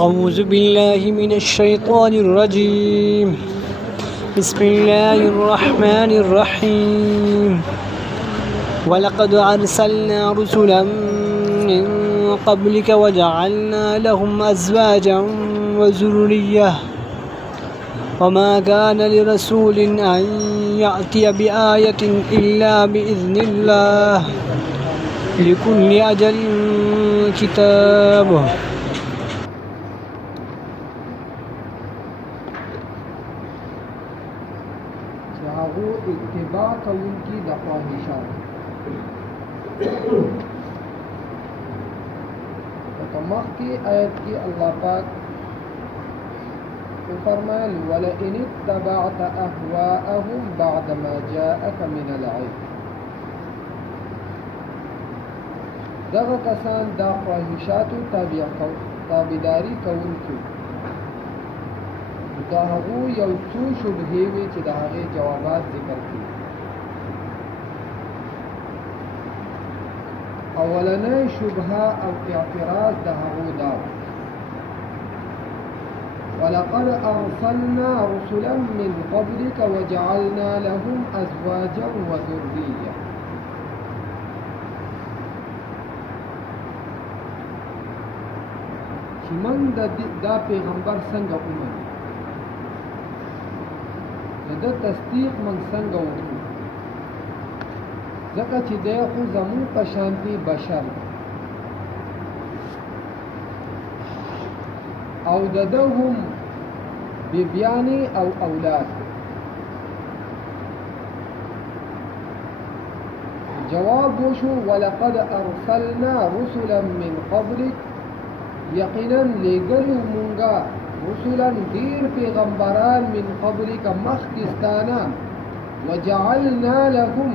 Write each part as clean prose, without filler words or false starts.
أعوذ بالله من الشيطان الرجيم. بسم الله الرحمن الرحيم. ولقد أرسلنا رسلا من قبلك وجعلنا لهم أزواجا وذرية وما كان لرسول أن يأتي بآية إلا بإذن الله لكل أجل كتاب. هغه اتباع کوونکي د خواهشات په مخکې آیت کې الله پاک فرمایل ولئن اتبعت اهواءهم بعد ما جاءك من العلم. دغه کسان د خواهشاتو تابعداري کوونکي دا هغه یو څو شبهې وي چې د هغې جوابات ذکر کړي. اولنۍ شبهه او اعتراض د هغو دا ولقد ارسلنا رسلا من قبلك وجعلنا لهم ازواجا وذريه. چې من دا پیغمبر څنګه ومني د تصدیق من څنګه وکړو ځکه چې دی خو زمون په شانتي بشر او دده هم بیبیانی او اولاد. جواب وشو ولقد ارسلنا رسلا من قبلك یقینا لګلو مونږه رسولا دیر پیغمبران من قبلک مخکستانا وجعلنا لهم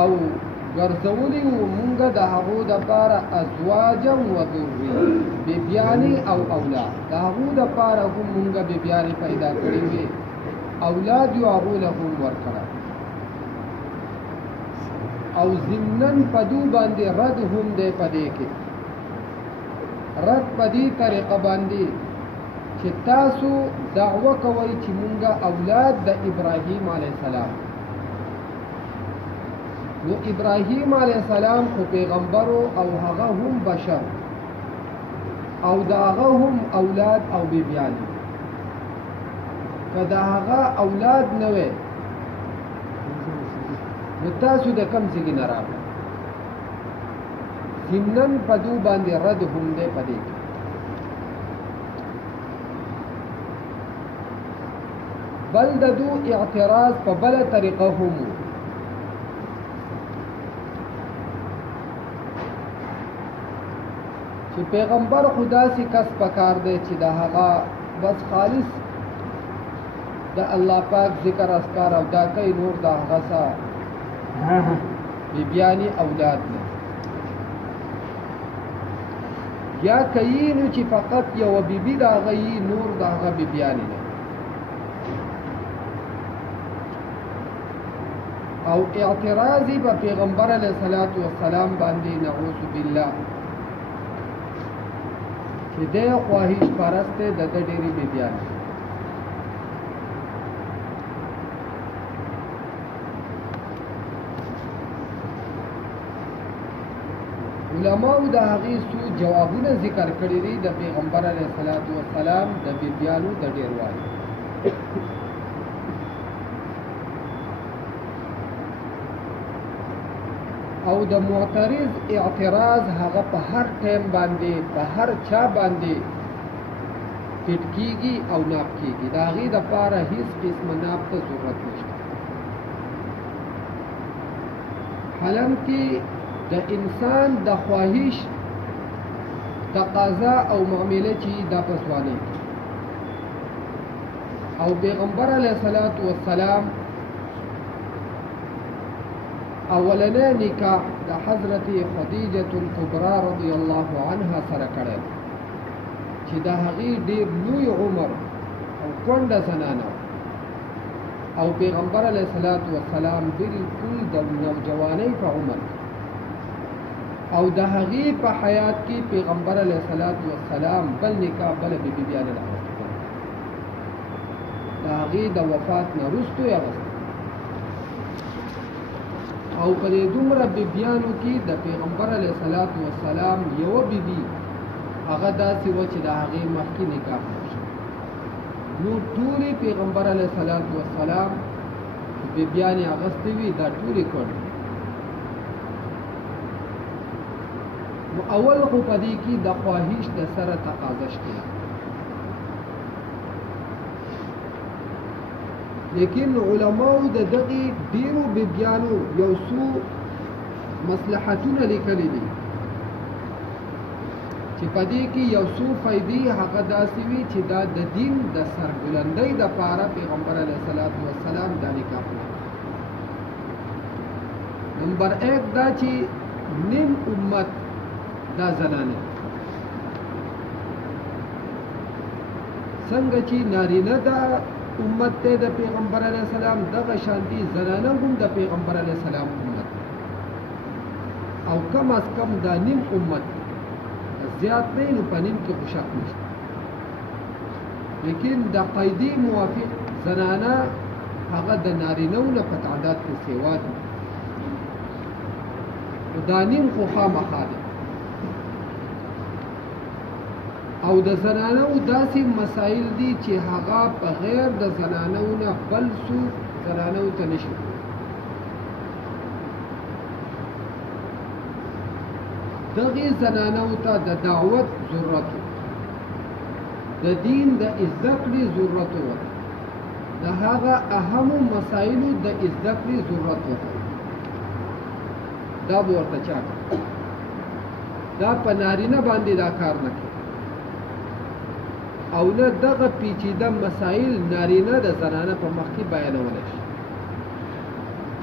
او ګرځولی مونږه د هغو دپاره ازواجا و ذریه بیبیانې او اولاد. د هغو دپاره هم مونږه بیبیانې پیدا کړې وې اولاد یو هغو له هم ورکړه او ضمناً په دو باندې رد هم دی په دې کې رد په دې طریقه باندې چې تاسو دعوه کوئ چې مونږه اولاد د ابراهیم علیه السلام. نو ابراهیم علیه السلام خو پیغمبرو او هغه هم بشر او دا هغه هم اولاد او بیبیان که دا هغه اولاد نه وی نو تاسو د کم ځای نه راغله. ضمناً په دو باندې رد هم دی په دې کې. بل د دو اعتراض په بله طریقه هم و چې پیغمبر خو داسې کس پکار دی چې د هغه بس خالص د الله پاک ذکر اذکار او دا کوي نور د هغه څه بیبیانې اولاد نه یا کوي نو چې فقط یو بیبي د هغه یي نور د هغه بیبیانې نه او اعتراضی په پیغمبر علیه الصلاة والسلام باندې نعوذ بالله چې دی خواهش پرست دی د ده ډېرې بیبیانې علماء د هغې څو جوابونه ذکر کړي دي د پیغمبر علیه الصلاة والسلام د بیبیانو د ډېروالي. او د معترض اعتراض هغه په هر ټیم باندې په هر چا باندې فټ کیږي او ناپ کیږي. د هغې دپاره هیڅ قسمه ناپ ته ضرورت نشته. حالانکې د انسان د خواهش تقاضا او معامله چې دا پسوانه او پیغمبر علیه الصلاة والسلام اولنی نکاح د حضرت خدیجة الکبرى رضی الله عنها سره کړی چې د هغې ډېر لوی عمر او کونډه زنانه او پیغمبر علیه الصلاة والسلام بالکل د نوجوانۍ په عمر او د هغې په حیات کې پیغمبر علیه السلام بل نکاح بل بیبي بیا نه راغسته د هغې د وفات نه وروسته یې اغوسته او په دې دومره بیبیانو کې د پیغمبر علیه السلام یوه بیبي هغه داسې وه چې د هغې مخکې نکاح وشو نو ټولې پیغمبر علیه السلام بیبیانې اغوستې وي دا ټولې کړې نو اول خو په دې کې د خواهش د سره تقاضا شته لیکن علماو د دغې ډیرو بیبیانو یو څو مصلحتونه لیکلي دي چې په دې کې یو څو فائدې هغه داسې وي چې دا د دین د سربلندۍ دپاره پیغمبر علیه السلام دا نکاح وکړ نمبر 1 دا چې نیم امت دا زنانه څنګه چې نارینه دا امت ته د پیغمبر علیه السلام دغه شانتي زنانه هم د پیغمبر علیه السلام امت او کم از کم دا نیم امت زیات نه نو په نیم کې خوشک نشته لیکن د قیدی موافق زنانه هغه د نارینهو نه په تعداد کې سیوا دي دا نیم خو خامخا دی او د زنانو داسې مسائل دي چې هغه په غیر د زنانو نه بل څوک زنانو ته نشي دغې زنانو ته د دعوت ضرورت د دین د زده کړې ضرورت و د هغه اهمو مسایلو د زده کړې ضرورت و دا به ورته چا دا په نارینه باندې دا کار نه کوي او نه دغه پیچیده مسائل نارینه د زنانه په مخ کې بیانولی شي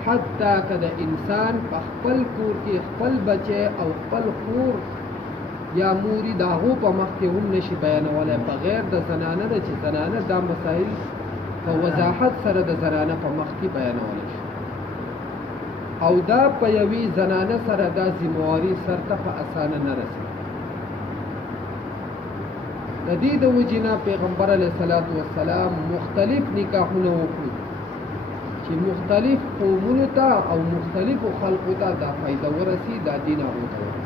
حتی که د انسان په خپل کور کې خپل بچی او خپل خور یا موري د هغو په مخ کې هم نشي بیانولی په غیر د زنانه ده چې زنانه دا مسائل په وضاحت سره د زنانه په مخ کې بیانولی شي او دا په یوې زنانه سره دا ذمهواري سرته په اسانه نه رسي د دې د وجې نه پیغمبر علیه السلام مختلف نکاحونه وکړي چې مختلف قومونو ته او مختلفو خلقو ته دا فایده ورسي دا دین هغو ته ورسي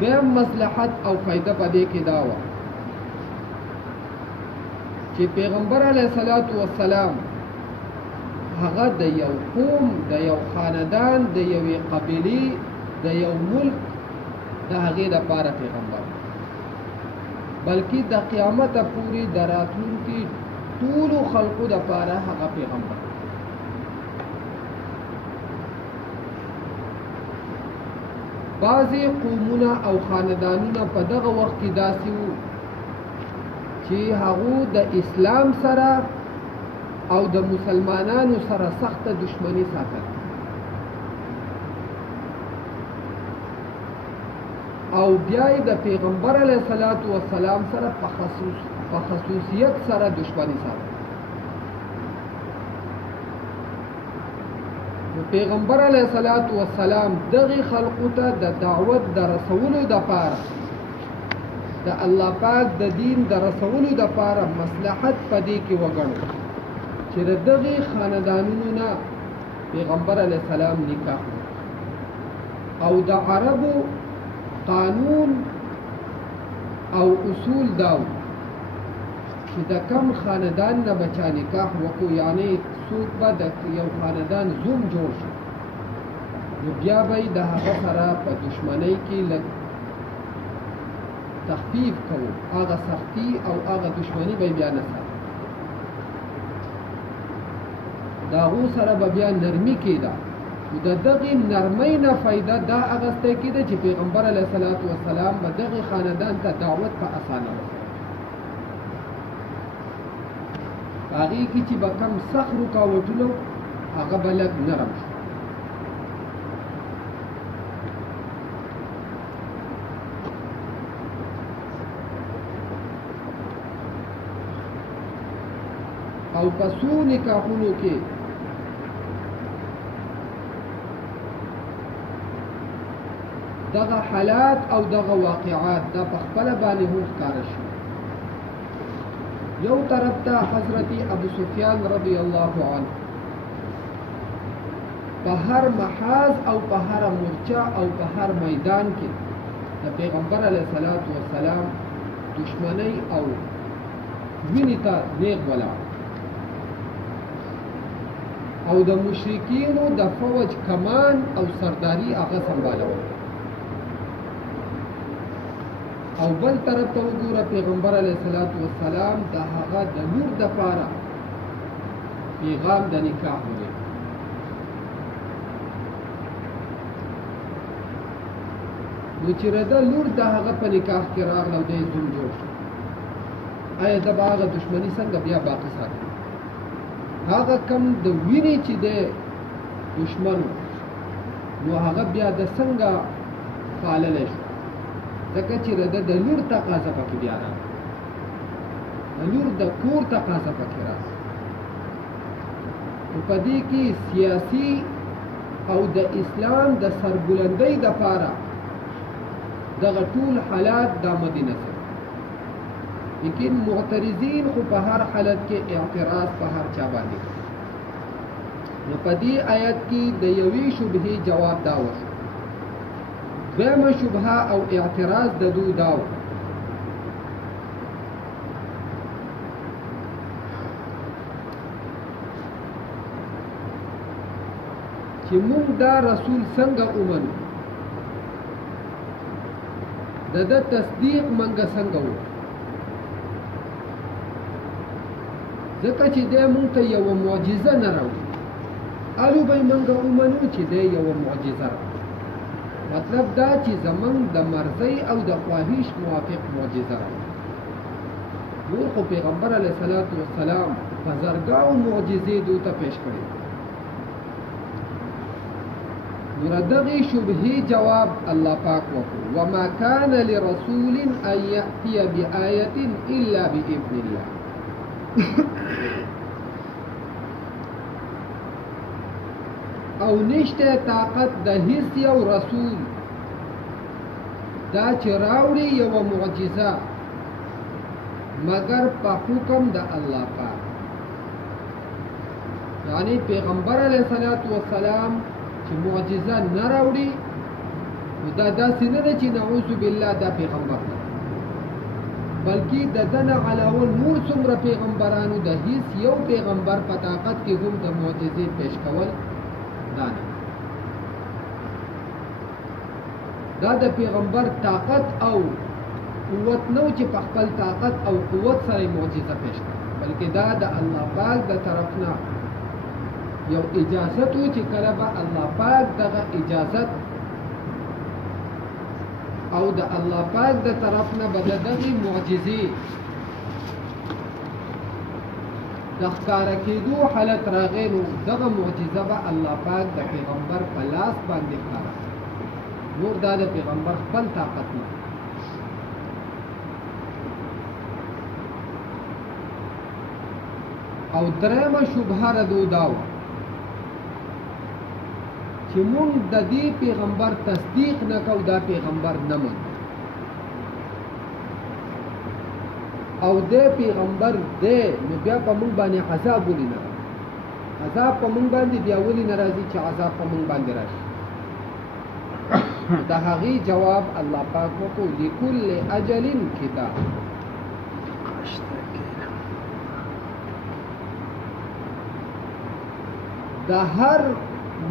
دویم مصلحت او فایده په دې کې دا وه چې پیغمبر علیه السلام هغه د یو قوم د یو خاندان د یوې قبیلې د یو ملک د هغې دپاره پیغمبر بلکې د قیامت پورې د راتلونکي ټولو خلقو دپاره هغه پیغمبر بعضې قومونه او خاندانونه په دغه وخت کې داسې وو چې هغو د اسلام سره او د مسلمانانو سره سخته دشمني ساتل او بیا د پیغمبر علیه السلام سره په خصوصیت سره دشمنی ساتل نو پیغمبر علیه السلام دغې خلقو ته د دعوت د رسولو دپاره د الله پاک د دین د رسولو دپاره مصلحت په دې کې وګڼو چې د دغې خاندانونو نه پیغمبر علیه السلام نکاح او د عربو قانون او اصول داو چې د کم خاندان نه بچا نکاح وکړو یعنی څوک به د یو خاندان زوم جوړ شي نو بیا به یې د هغه سره په دشمنۍ کې لږ تخفیف کوو هغه سختي او هغه دشمني به یې بیا نه ساتو د هغو سره به بیا نرمي کېده د دغې نرمۍ نه فایده دا اخیستی کېده چې پیغمبر علیه السلام به دغې خاندان ته دعوت په اسانه رسوي هغې کې چې به کم سخت رکاوټونه هغه به لږ نرم شي او په څو نکاحونو کې دغه حالات او دغه واقعات دا په خپل باندې هم ښکاره شو. یو طرف ته حضرت ابو سفیان رضی الله عنه په هر محاذ او په هر مورچه او په هر میدان کې د پیغمبر علیه الصلاۃ والسلام دشمنی او وینې ته نیغ ولاړ او د مشرکینو د فوج کمان او سرداری هغه سنبالو. او بل طرف ته وګوره پیغمبر علیه الصلاۃ والسلام د هغه د لور دپاره پیغام د نکاح ولې نو چې رده لور د هغه په نکاح کې راغله او دی زوم جوړ شو، آیا د به هغه دشمني څنګه بیا باقي ساتي؟ هغه کم د وینې چې دی دشمن نو هغه بیا د څنګه پاللی شو، ځکه چې رده د لور تقاضا پکې بیا راغله، د لور د کور تقاضا پکې راغله. نو په دې کې سیاسي او د اسلام د سربلندۍ دپاره دغه ټول حالات د مدینه سره، لیکن معترضین خو په هر حالت کې اعتراض په هر چا باندې. نو په دې آیت کې د یوې شبهې جواب دا وشو. دویمه شبهه او اعتراض د دوی دا و چې موږ دا رسول څنګه ومنو، د ده تصدیق منګه څنګه و، ځکه چې دی مونږ ته یوه معجزه نه راوړي، الو به یې منګه ومنو چې دی یوه معجزه راوړي. مطلب دا چې زمونږ د مرضۍ او د خواهش موافق معجزه راوړي. نور خو پیغمبر علیه الصلاۃ والسلام په زرګاو معجزې دوی ته پیش کړي. نو دغه شبهې جواب الله پاک وکړو، وما كان لرسول ان ياتي بآية الا باذن الله. او نشته طاقت د هیڅ یو رسول دا چې راوړي یو معجزه مگر په حکم د الله پاک. یعنی پیغمبر علیه الصلاۃ والسلام چې معجزه نه راوړي نو دا داسې نه ده چې نعوذ بالله دا پیغمبر نه، بلکې د ده نه علاوه نور څومره پیغمبرانو د هیڅ یو پیغمبر په طاقت کې هم د معجزې پیش کول دا نه. دا د پیغمبر طاقت او قوت نو چې په خپل طاقت او قوت سره معجزه پیش کړي، بلکې دا د الله پاک د طرف نه یو اجازت و چې کله به الله پاک دغه اجازت او د الله پاک د طرف نه به د دغې معجزې د ښکاره کېدو حالت راغی، نو دغه معجزه به الله پاک د پیغمبر په لاس باندې ښکاره، نور دا د پیغمبر خپل طاقت نه. او درېمه شبهه ردو دا وه چې مونږ د دې پیغمبر تصدیق نه کوو، دا پیغمبر نه منو، او دې پیغمبر دی نو بیا په مونږ باندې عذاب ولې نه راځي؟ عذاب په مونږ باندې بیا ولې نه راځي چې عذاب په مونږ باندې راشي؟ د هغې جواب الله پاک وکړو، لکل اجل کتاب. د هر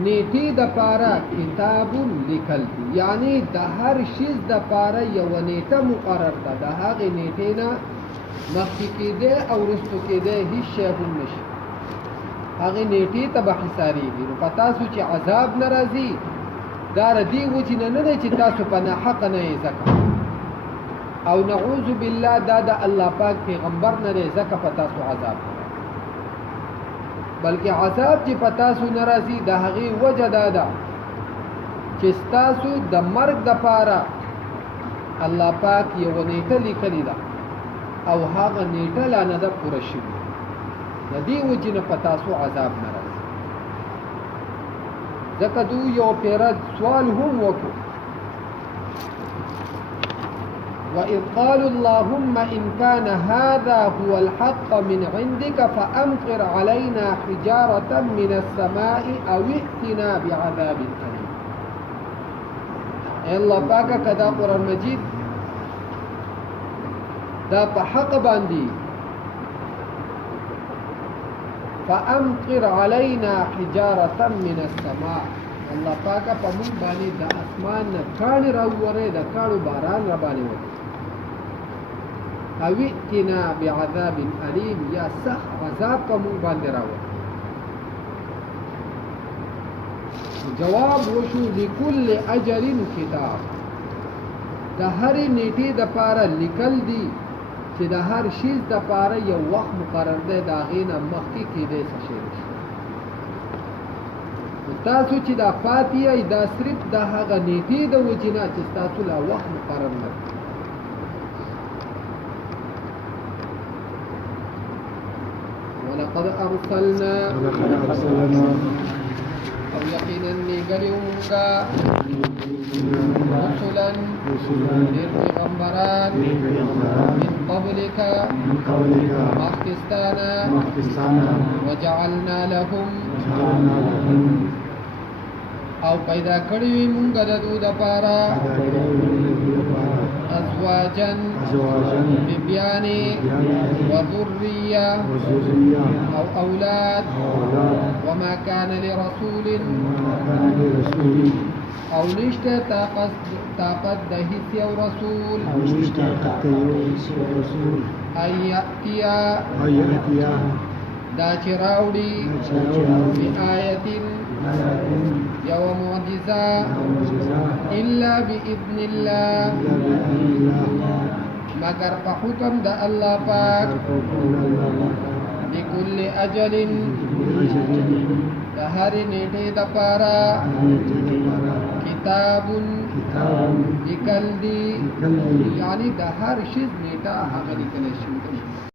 نیټې د پاره کتاب لیکل دي، یعنی د هر شیز د پاره یو نیټه مقرر ده، د هغې نیټې نه مخکې کېدی او وروستو کېدی هیڅ شی هم نشي، هغې نیټې ته به حسارېږي. نو په تاسو چې عذاب نه راځي دا د دې وجې نه نه دی چې تاسو په ناحقه نه یې ځکه، او نعوذ بالله دا د الله پاک پیغمبر نه دی ځکه په تاسو عذاب نه، بلکې عذاب چې په تاسو نه راځي د هغې وجه دا ده چې ستاسو د مرګ دپاره الله پاک یوه نیټه لیکلې ده او هغه نیټه لا نه ده پوره شوې، د دې وجې نه په تاسو عذاب نه راځي. ځکه دوی یو پیره سوال هم وکړو وإذ قالوا اللهم إن كان هذا هو الحق من عندك فأمطر علينا حجارة من السماء أو ائتنا بعذاب أليم. الله پاک کدا قرآن مجید دا په حق باندې فأمطر علينا حجارة من السماء، الله پاک په موږ باندې د اسمان نه کاڼي راووري، د کاڼو باران را باندې وکړي. او ائتنا بعذاب علیم، یا سخت عذاب په موږ باندې راوړي. جواب وشو لكل اجل کتاب، د هر نیټې د پاره لیکل دي چې د هر شی د پاره یو وخت مقرر دی، دا غینه مخکې کېدی څه شي. تاسو چې دا فاتحه دا صرف د هغه نیټې د وجینا چې تاسو لا وخت مقرر نه. ولقد ارسلنا او یقینا نګلیو مونږه رسلا ډېر پیغمبران من قبلك مخکستانا وجعلنا لهم او پیدا کړی وي مونږ د دوی دپاره ازواجا بیبیانې وذریه او اولاد وما كان لرسول او نشته طاقت د هیڅ یو رسول ان یأتیا دا چې راوړي بآیت یو معجزه الا باذن الله مگر په حکم د الله پاک. لكل اجل د هر نیټې دپاره کتاب لیکل دي، یعنی د هر شي نیټه هغه لیکل شوې.